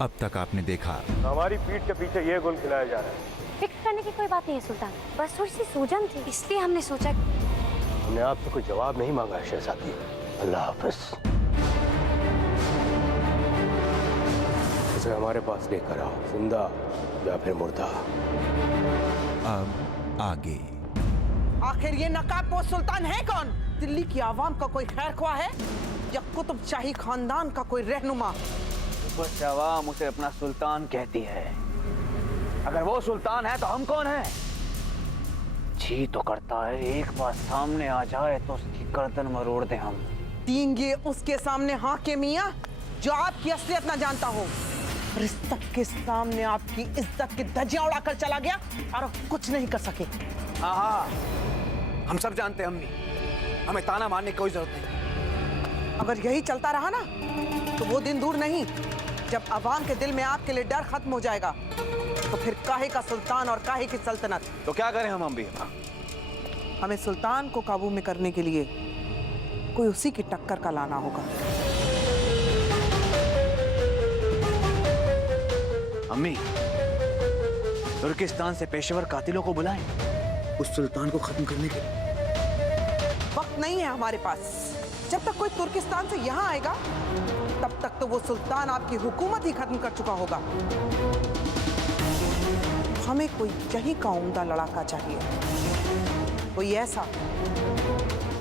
अब तक आपने देखा। हमारी पीठ के पीछे ये गुल खिलाया जा रहा है। फिक्र करने की कोई बात नहीं है सुल्तान, बस थोड़ी सी सूजन थी, इसलिए हमने सोचा। हमने आपसे कोई जवाब नहीं मांगा है शहजादी। अल्लाह हाफिज। उसे हमारे पास लेकर आओ, जिंदा या फिर मुर्दा। अब आगे। आखिर ये नकाबपोश सुल्तान है कौन? दिल्ली की आवाम का कोई खैर ख्वाह है या कुतुब शाही खानदान का कोई रहनुमा? ऊपर से आवाम उसे अपना सुल्तान कहती है। अगर वो सुल्तान है तो हम कौन हैं? जी तो करता है एक बार सामने आ जाए तो उसकी गर्दन मरोड़ दे हम। देंगे उसके सामने हाँ के मियाँ जो आपकी असलियत ना जानता हो, और इस सबके सामने आपकी इज्जत की धज्जियां उड़ाकर चला गया और कुछ नहीं कर सके। हाँ हाँ, हम सब जानते हैं अम्मी, हमें ताना मारने की कोई जरूरत नहीं। अगर यही चलता रहा ना तो वो दिन दूर नहीं जब अवाम के दिल में आपके लिए डर खत्म हो जाएगा। तो फिर काहे का सुल्तान और काहे की सल्तनत? तो क्या करें हम अम्मी? हमें सुल्तान को काबू में करने के लिए कोई उसी की टक्कर का लाना होगा। अम्मी, तुर्किस्तान से पेशेवर कातिलों को बुलाएं उस सुल्तान को खत्म करने के लिए। वक्त नहीं है हमारे पास। जब तक कोई तुर्किस्तान से यहाँ आएगा तब तक तो वो सुल्तान आपकी हुकूमत ही खत्म कर चुका होगा। हमें कोई यही का उम्दा लड़ाका चाहिए, कोई ऐसा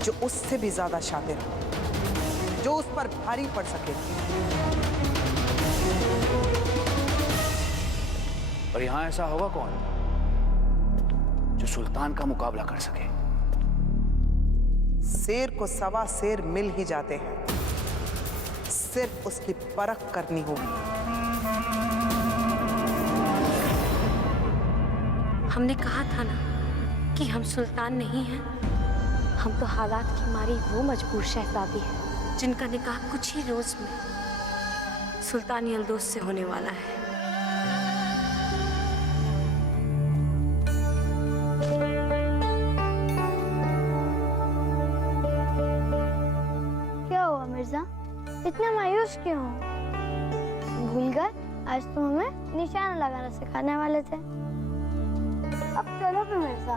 जो उससे भी ज्यादा शातिर हो, जो उस पर भारी पड़ सके। और यहाँ ऐसा होगा कौन जो सुल्तान का मुकाबला कर सके? शेर को सवा शेर मिल ही जाते हैं, सिर्फ उसकी परख करनी होगी। हमने कहा था ना कि हम सुल्तान नहीं हैं। हम तो हालात की मारी वो मजबूर शहजादी है जिनका निकाह कुछ ही रोज में सुल्तान यल्दोज से होने वाला है। क्या हुआ मिर्जा, इतना मायूस क्यों हो? भूल गए आज तुम हमें निशाना लगाना सिखाने वाले थे। अब चलो फिर मिर्जा।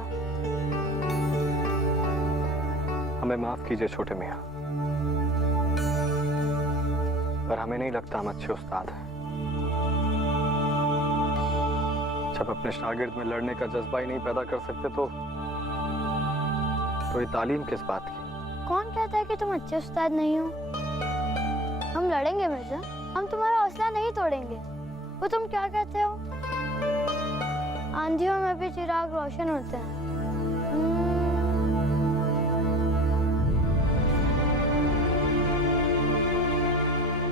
हमें माफ कीजिए छोटे मियाँ, पर हमें नहीं लगता हम अच्छे उस्ताद हैं। जब अपने शागिर्द में लड़ने का जज्बा ही नहीं पैदा कर सकते तो ये तालीम किस बात की? कौन कहता है कि तुम अच्छे उस्ताद नहीं हो? हम लड़ेंगे मिर्जा, हम तुम्हारा हौसला नहीं तोड़ेंगे। वो तुम क्या कहते हो? आंधियों में भी चिराग रोशन होते हैं।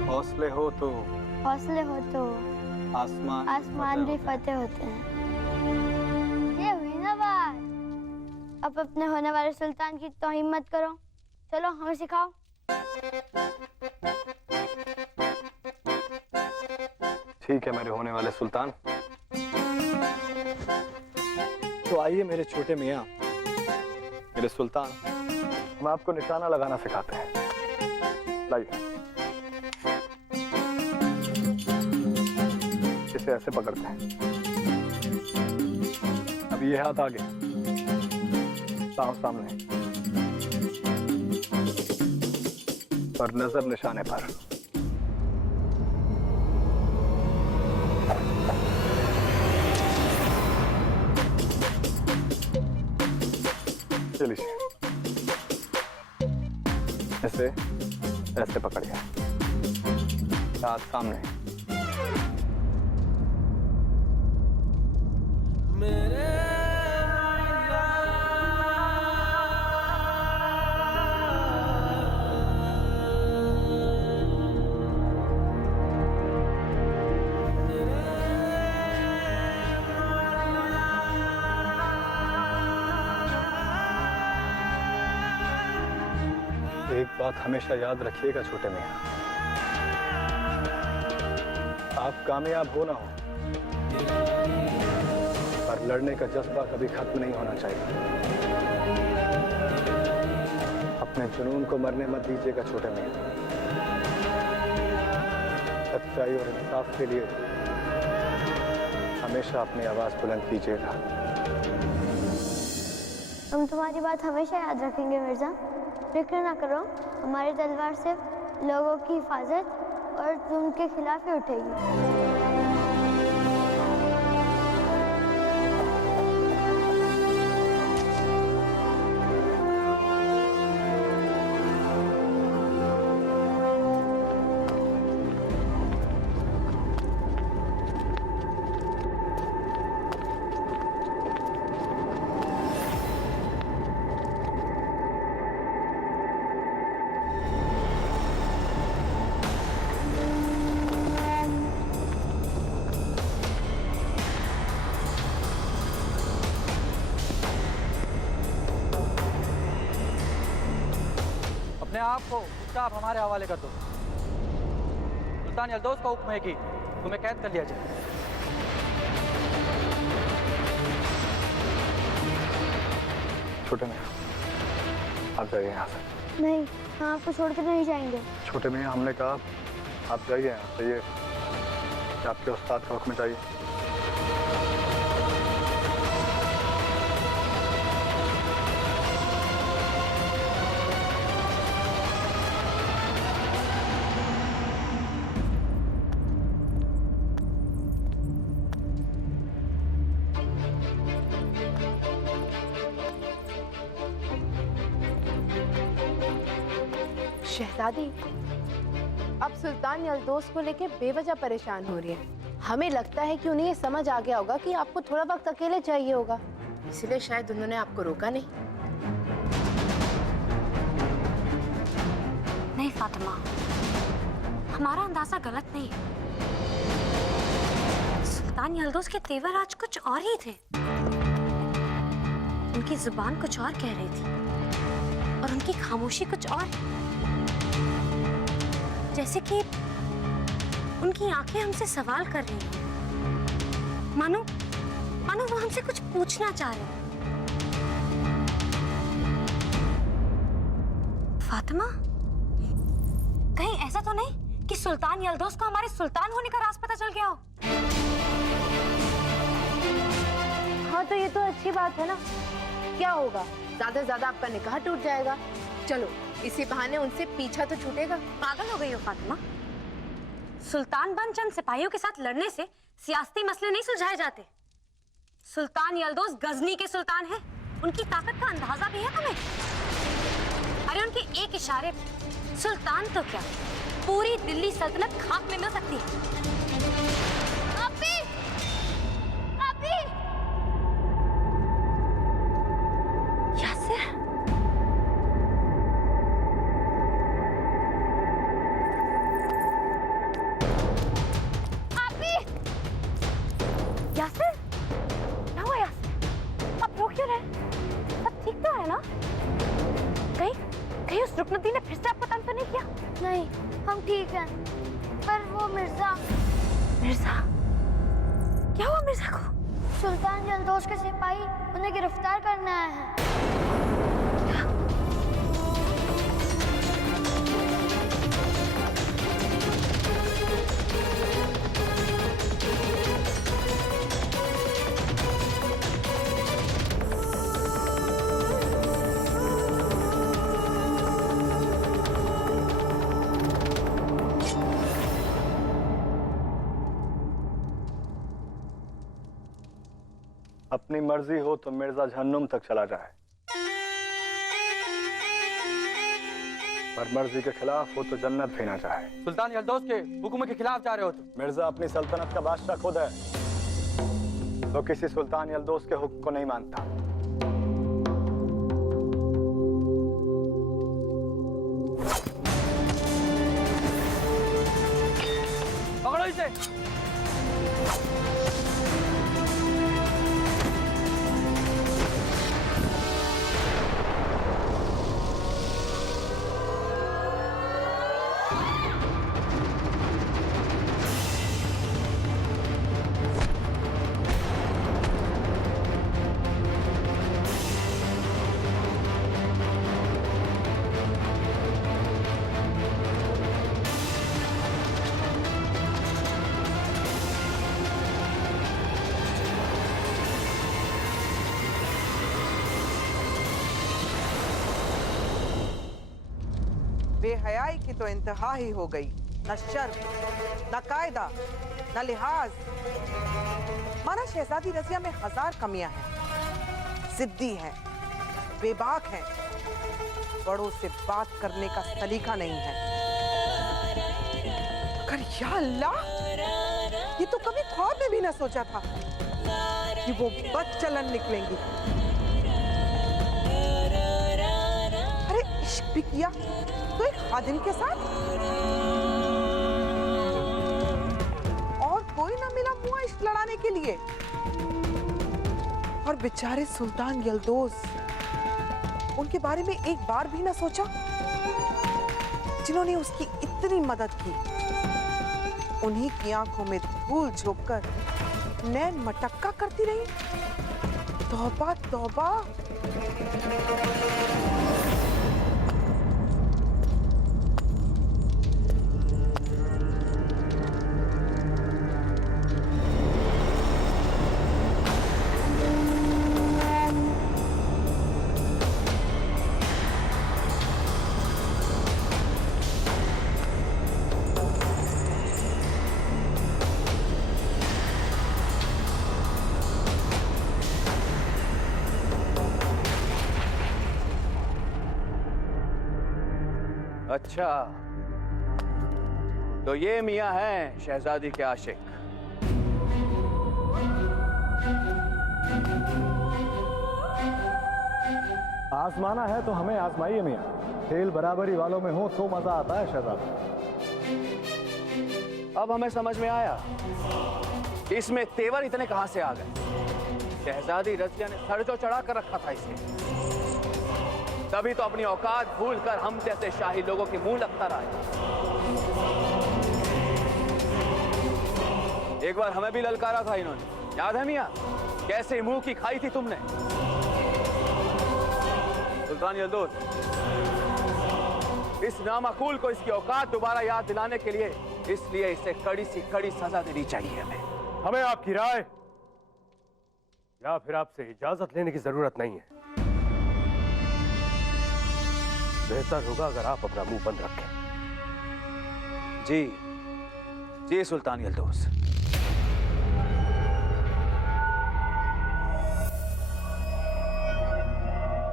हौसले हो तो आसमान भी फतेह होते हैं। ये हुई ना बात। अब अपने होने वाले सुल्तान की तौहीन मत करो। चलो हमें सिखाओ। ठीक है मेरे होने वाले सुल्तान, तो आइए मेरे छोटे मियाँ, मेरे सुल्तान, हम आपको निशाना लगाना सिखाते हैं। लाइए, इसे ऐसे पकड़ते हैं। अब ये हाथ आगे, पांव सामने, और नजर निशाने पर। चलिए, ऐसे ऐसे पकड़िए, हाथ सामने। एक बात हमेशा याद रखिएगा छोटे मियाँ, आप कामयाब हो ना हो, पर लड़ने का जज्बा कभी खत्म नहीं होना चाहिए। अपने जुनून को मरने मत दीजिएगा छोटे मियाँ। सच्चाई और इंसाफ के लिए हमेशा अपनी आवाज बुलंद कीजिएगा। हम तुम्हारी बात हमेशा याद रखेंगे मिर्जा। फिक्र ना करो, हमारी तलवार सिर्फ लोगों की हिफाजत और जुल्म के खिलाफ ही उठेगी। अपने आप को चुपचाप हमारे हवाले कर दो। सुल्तान यल्दौस का हुक्म है कि तुम्हें कैद कर लिया जाए। छोटे मियां, आप जाइए यहाँ से। नहीं, हम आपको छोड़ कर नहीं जाएंगे। छोटे मियां, हमने कहा आप जाइए यहाँ से। ये आपके उस्ताद का हुक्म चाहिए। शहजादी, अब सुल्तान यल्दौस को लेकर बेवजह परेशान हो रही है। हमें लगता है कि उन्हें ये समझ आ गया होगा कि आपको थोड़ा वक्त अकेले चाहिए होगा, इसलिए शायद उन्होंने आपको रोका नहीं। नहीं फातिमा, हमारा अंदाजा गलत नहीं है। सुल्तान यल्दौस के तेवर आज कुछ और ही थे। उनकी जुबान कुछ और कह रही थी और उनकी खामोशी कुछ और। जैसे कि उनकी आंखें हमसे सवाल कर रही हैं। मानो वो हमसे कुछ पूछना चाह रहे हैं। फातिमा, कहीं ऐसा तो नहीं कि सुल्तान यल्दौस को हमारे सुल्तान होने का राज पता चल गया हो? हाँ, तो ये तो अच्छी बात है ना। क्या होगा, ज्यादा से ज्यादा आपका निकाह टूट जाएगा। चलो, इसी बहाने उनसे पीछा तो छूटेगा। पागल हो गई हो फातिमा? सुल्तान बन चंद सिपाहियों के साथ लड़ने से सियासती मसले नहीं सुलझाए जाते। सुल्तान यल्दौस गजनी के सुल्तान है। उनकी ताकत का अंदाजा भी है तुम्हें? अरे उनके एक इशारे पे सुल्तान तो क्या, पूरी दिल्ली सल्तनत खाक में मिल सकती है। यासिर, यासिर, क्या हुआ यासिर? आप रो क्यों रहे? सब ठीक तो है ना? कहीं उस रुकनुद्दीन ने फिर से आपको तंग तो नहीं किया? नहीं, हम ठीक हैं। पर वो मिर्जा क्या हुआ मिर्जा को? सुल्तान यल्दौस के सिपाही उन्हें गिरफ्तार करने आए हैं। अपनी मर्जी हो तो मिर्जा जहन्नुम तक चला जाए, पर मर्जी के खिलाफ हो तो जन्नत भी ना जाए। सुल्तान यल्दौस के हुक्म के खिलाफ जा रहे हो तुम। मिर्जा अपनी सल्तनत का बादशाह खुद है, तो किसी सुल्तान यल्दौस के हुक्म को नहीं मानता। पकड़ो इसे। बेहयाई की तो इंतहा ही हो गई। न शर्म, न कायदा, न लिहाज। माना शहजादी रजिया में 1000 कमियां हैं, जिद्दी है, बेबाक है, बड़ों से बात करने का सलीका नहीं है। मगर या अल्लाह, ये तो कभी ख्वाब में भी ना सोचा था कि वो बदचलन निकलेंगी। अरे इश्क भी किया तो एक खादिम के साथ, और कोई ना मिला मुआ इश्क लड़ाने के लिए। और बेचारे सुल्तान यल्दोस, उनके बारे में एक बार भी ना सोचा, जिन्होंने उसकी इतनी मदद की। उन्हीं की आंखों में धूल झोंककर नैन मटक्का करती रही। तौबा तौबा। अच्छा, तो ये मियां हैं शहजादी के आशिक। आजमाना है तो हमें आजमाइए मियाँ। खेल बराबरी वालों में हो तो मजा आता है शहजादा। अब हमें समझ में आया इसमें तेवर इतने कहां से आ गए। शहजादी रजिया ने सर जो चढ़ा कर रखा था इसे, तभी तो अपनी औकात भूलकर हम जैसे शाही लोगों के मुंह लगता रहा है। एक बार हमें भी ललकारा था इन्होंने, याद है मियां? कैसे मुंह की खाई थी तुमने। सुल्तान यल्दोस, इस नामाकूल को इसकी औकात दोबारा याद दिलाने के लिए, इसलिए इसे कड़ी सी कड़ी सजा देनी चाहिए हमें आपकी राय या फिर आपसे इजाजत लेने की जरूरत नहीं है। बेहतर होगा अगर आप अपना मुंह बंद रखें। जी जी सुल्तान यल्दोस।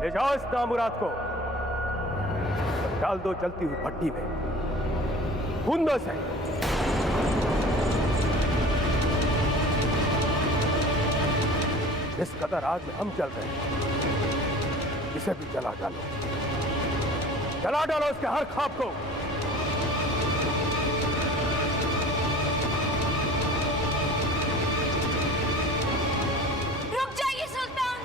ले जाओ इस नामुराद को, डाल दो जलती हुई भट्टी में, भून दो इसे। जिस कदर आग में हम जल रहे हैं, इसे भी जला डालो, जला डालो इसके हर ख्वाब को। रुक जाइए सुल्तान।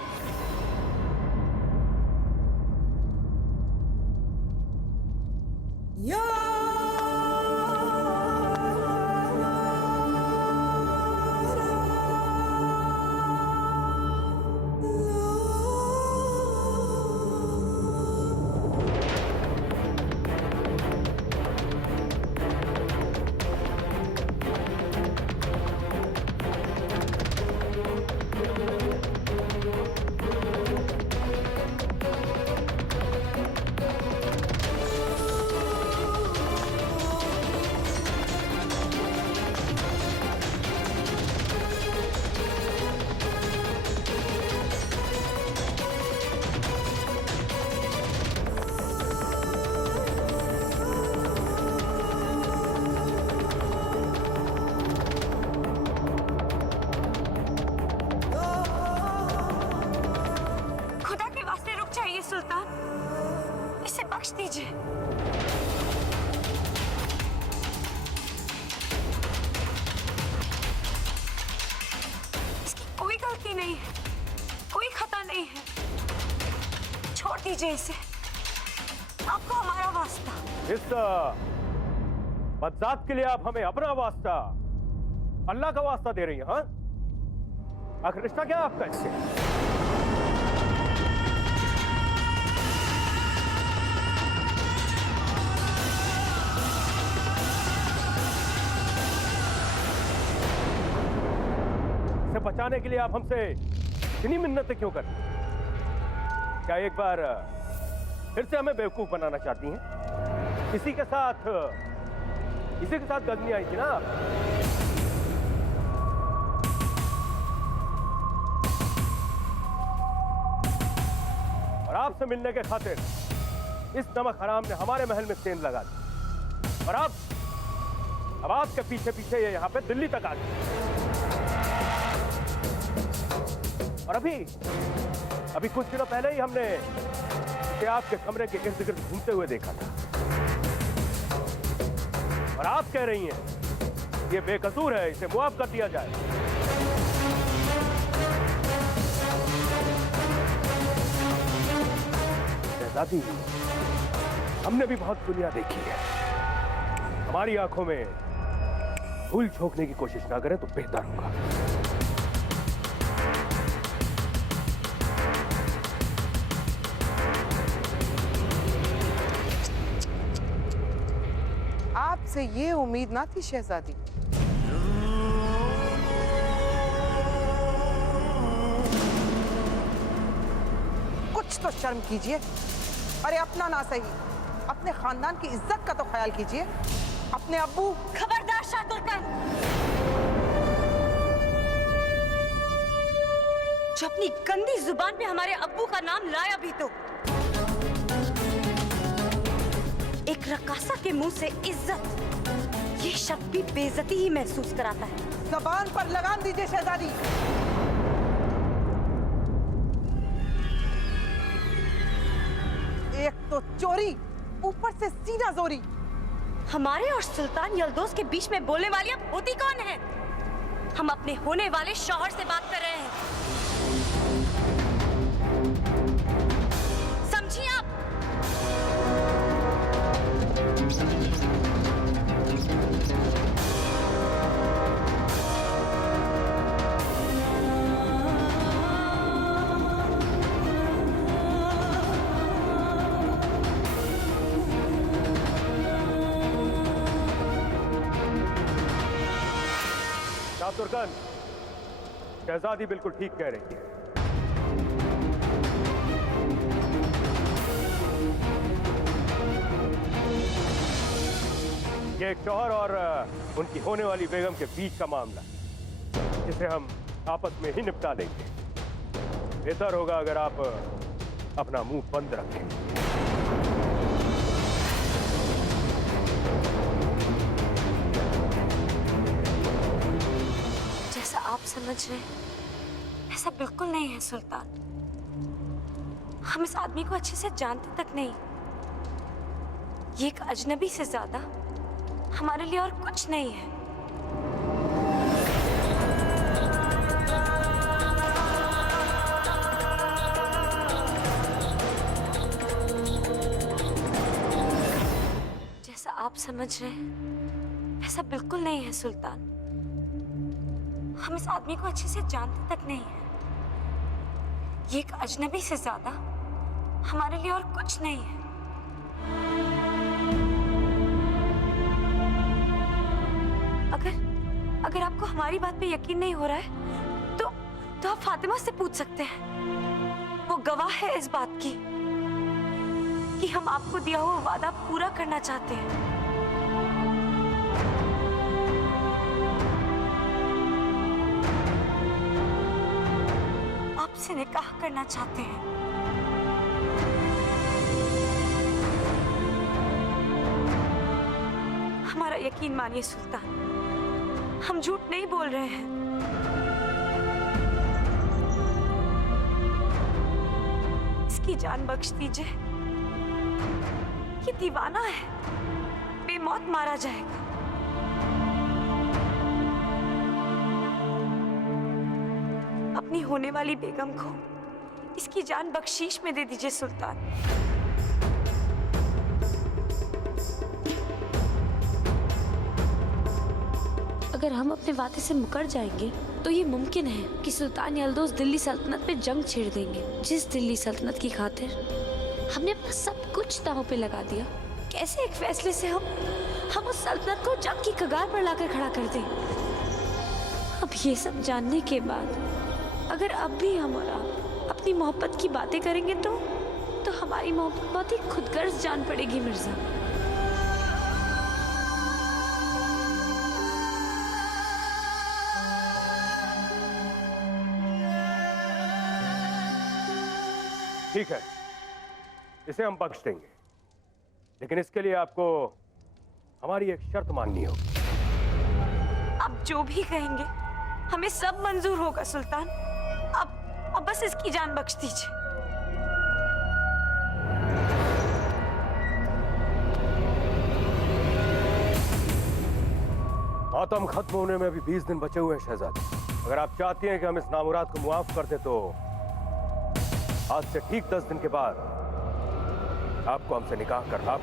सुल्तान, इसे बख्श दीजिए। इसकी कोई गलती नहीं है, कोई खता नहीं है। छोड़ दीजिए इसे, आपको हमारा वास्ता। इस बदजात के लिए आप हमें अपना वास्ता, अल्लाह का वास्ता दे रही हैं? हाँ, आखिर रिश्ता क्या आपका इससे? इसे बचाने के लिए आप हमसे इतनी मिन्नतें क्यों करती हैं? क्या एक बार फिर से हमें बेवकूफ बनाना चाहती हैं? इसी के साथ गजनी आई थी ना आप? और आपसे मिलने के खातिर इस नमक हराम ने हमारे महल में सेंध लगा दी और अब आपके पीछे पीछे ये यहाँ पे दिल्ली तक आ गई। और अभी कुछ दिनों पहले ही हमने इसे आपके कमरे के इर्द गिर्द घूमते हुए देखा था। और आप कह रही हैं ये बेकसूर है, इसे मुआफ कर दिया जाए। शहजादी, हमने भी बहुत दुनिया देखी है। हमारी आंखों में धूल झोंकने की कोशिश ना करें तो बेहतर होगा। आपसे ये उम्मीद ना थी शहजादी। कुछ तो शर्म कीजिए। अरे अपना ना सही, अपने खानदान की इज्जत का तो ख्याल कीजिए। अपने अब्बू। खबरदार शाह तुर्कन, जो अपनी गंदी जुबान पे हमारे अब्बू का नाम लाया भी तो एक रकासा के मुंह से इज्जत, ये शब्द भी बेइज्जती ही महसूस कराता है। जबान पर लगाम दीजिए शहजादी। एक तो चोरी, ऊपर से सीना जोरी। हमारे और सुल्तान यल्दोस के बीच में बोलने वाली अब होती कौन है? हम अपने होने वाले शौहर से बात कर रहे हैं, समझिए आप। तुर्कन, शहजादी बिल्कुल ठीक कह रही है। ये एक शौहर और उनकी होने वाली बेगम के बीच का मामला है, जिसे हम आपस में ही निपटा लेंगे। बेहतर होगा अगर आप अपना मुंह बंद रखें। आप समझ रहे हैं, ऐसा बिल्कुल नहीं है सुल्तान। हम इस आदमी को अच्छे से जानते तक नहीं। ये एक अजनबी से ज्यादा हमारे लिए और कुछ नहीं है। जैसा आप समझ रहे हैं, ऐसा बिल्कुल नहीं है सुल्तान। हम इस आदमी को अच्छे से जानते तक नहीं है। ये एक अजनबी से ज्यादा हमारे लिए और कुछ नहीं है। अगर आपको हमारी बात पे यकीन नहीं हो रहा है तो आप फातिमा से पूछ सकते हैं। वो गवाह है इस बात की कि हम आपको दिया हुआ वादा पूरा करना चाहते हैं। आपसे निकाह करना चाहते हैं। हमारा यकीन मानिए सुल्तान, हम झूठ नहीं बोल रहे हैं। इसकी जान बख्श दीजिए। ये दीवाना है, बेमौत मारा जाएगा। अपनी होने वाली बेगम को इसकी जान बख्शीश में दे दीजिए सुल्तान। अगर हम अपने वादे से मुकर जाएंगे तो ये मुमकिन है कि सुल्तान यल्दोस दिल्ली सल्तनत पे जंग छेड़ देंगे। जिस दिल्ली सल्तनत की खातिर हमने अपना सब कुछ दांव पे लगा दिया, कैसे एक फैसले से हम उस सल्तनत को जंग की कगार पर लाकर खड़ा कर दें। अब ये सब जानने के बाद अगर अब भी हम और आप अपनी मोहब्बत की बातें करेंगे तो हमारी मोहब्बत बहुत ही खुदगर्ज जान पड़ेगी मिर्जा। ठीक है, इसे हम बख्श देंगे, लेकिन इसके लिए आपको हमारी एक शर्त माननी होगी। आप जो भी कहेंगे हमें सब मंजूर होगा सुल्तान। अब बस इसकी जान बख्श दीजिए। मातम खत्म होने में अभी 20 दिन बचे हुए हैं शहजादी। अगर आप चाहती हैं कि हम इस नामुराद को मुआफ कर दें तो आज से ठीक 10 दिन के बाद आपको हमसे निकाह करना